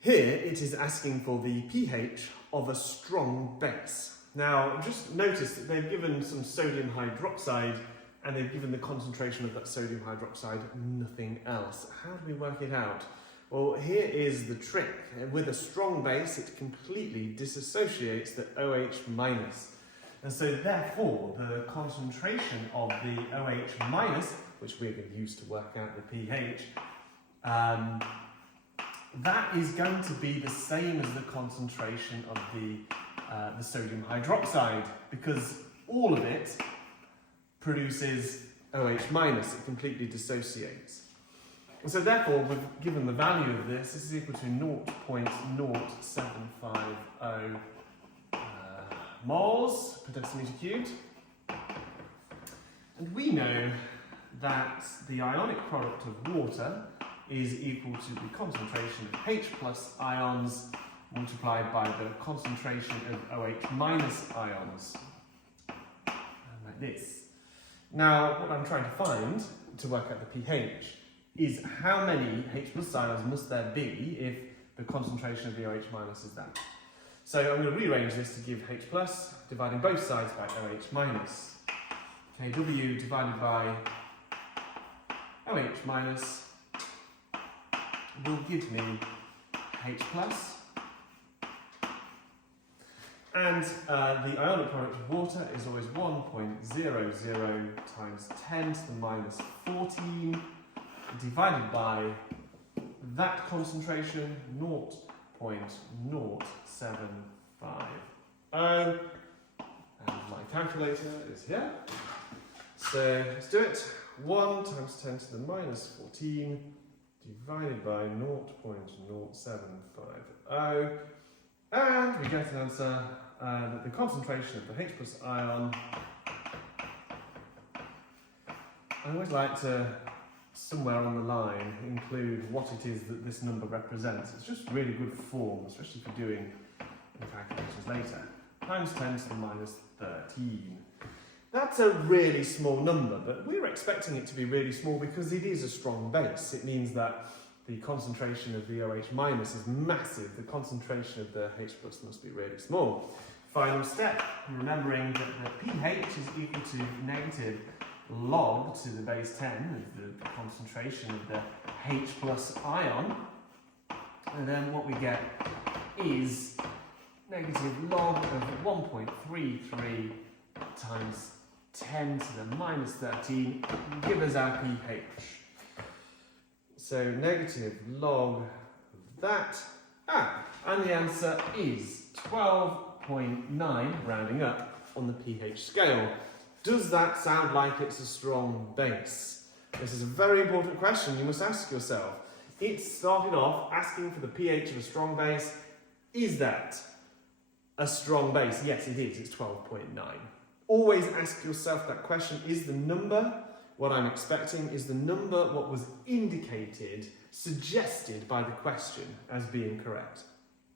Here it is asking for the pH of a strong base. Now just notice that they've given some sodium hydroxide and they've given the concentration of that sodium hydroxide, nothing else. How do we work it out? Well, here is the trick. With a strong base, it completely disassociates the OH minus. And so therefore, the concentration of the OH minus, which we're going to use to work out the pH, that is going to be the same as the concentration of the sodium hydroxide, because all of it produces OH minus. It completely dissociates. And so therefore, we've given the value of this. This is equal to 0.0750 moles per decimeter cubed. And we know that the ionic product of water is equal to the concentration of H plus ions multiplied by the concentration of OH minus ions. And like this. Now, what I'm trying to find to work out the pH is how many H plus ions must there be if the concentration of the OH minus is that. So I'm going to rearrange this to give H plus, dividing both sides by OH minus. Kw divided by OH minus will give me H plus. And the ionic product of water is always 1.00 times 10 to the minus 14 divided by that concentration, 0.0750. And my calculator is here. So let's do it. 1 times 10 to the minus 14 divided by 0.0750. And we get an answer that the concentration of the H plus ion, I always like to, somewhere on the line, include what it is that this number represents. It's just really good form, especially for doing the calculations later. Times 10 to the minus 13. That's a really small number, but we're expecting it to be really small because it is a strong base. It means that the concentration of the OH minus is massive. The concentration of the H plus must be really small. Final step, remembering that the pH is equal to negative log to the base 10 of the concentration of the H plus ion. And then what we get is negative log of 1.33 times 10 to the minus 13 will give us our pH. So negative log of that. And the answer is 12.9, rounding up, on the pH scale. Does that sound like it's a strong base? This is a very important question you must ask yourself. It started off asking for the pH of a strong base. Is that a strong base? Yes, it is. It's 12.9. Always ask yourself that question. Is the number what I'm expecting? Is the number what was indicated, suggested by the question as being correct?